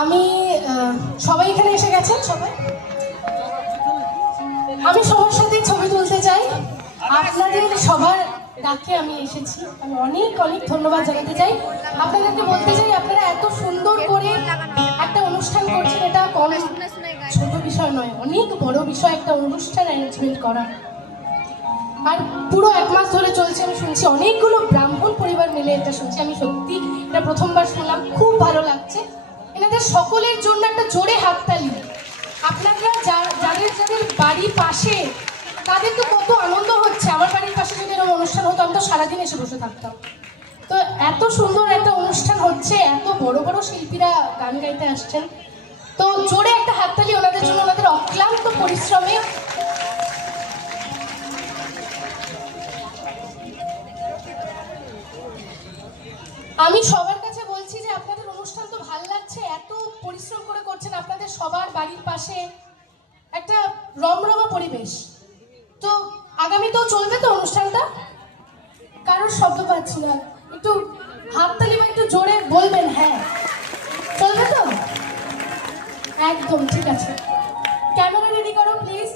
আমি সবাই এখানে এসে গেছেন সবাই। আমি সবার সাথে ছবি তুলতে চাই। আপনাদের সবার ডাকে আমি এসেছি। আমি অনেক অনেক ধন্যবাদ জানাতে চাই। আপনাদেরকে বলতে চাই আপনারা এত সুন্দর করে একটা অনুষ্ঠান করছেন, এটা কম ছোট বিষয় নয়, অনেক বড় বিষয় একটা অনুষ্ঠান অ্যারেঞ্জমেন্ট করা। আর পুরো 1 মাস ধরে চলছে, আমি শুনছি অনেকগুলো ব্রাহ্মণ পরিবার মিলে এটা শুনছি। আমি সত্যি এটা প্রথমবার শুনলাম, খুব ভালো লাগছে। এনাদের সকলের জন্য একটা জোরে হাততালি। আপনারা যাদের যাদের বাড়ির পাশে, তাদের তো কত আনন্দ হচ্ছে। আমার বাড়ির পাশে যদি এরকম অনুষ্ঠান হতো আমি তো সারাদিন এসে বসে থাকতাম। তো এত সুন্দর একটা অনুষ্ঠান হচ্ছে, এত বড় বড় শিল্পীরা গান গাইতে আসছেন। তো জোরে একটা হাততালি ওনাদের জন্য, ওনাদের অক্লান্ত পরিশ্রমে। আমি সবার কাছে বলছি যে আপনাদের অনুষ্ঠান তো ভালো লাগছে, এত পরিশ্রম করে করছেন, আপনাদের সবার বাড়ির পাশে একটা রমরমা পরিবেশ। তো আগামীতেও চলবে তো অনুষ্ঠানটা? কারোর শব্দ পাচ্ছি না, একটু হাততালি বা একটু জোরে বলবেন। হ্যাঁ, চলবে তো? একদম ঠিক আছে। ক্যামেরা রেডি করো প্লিজ।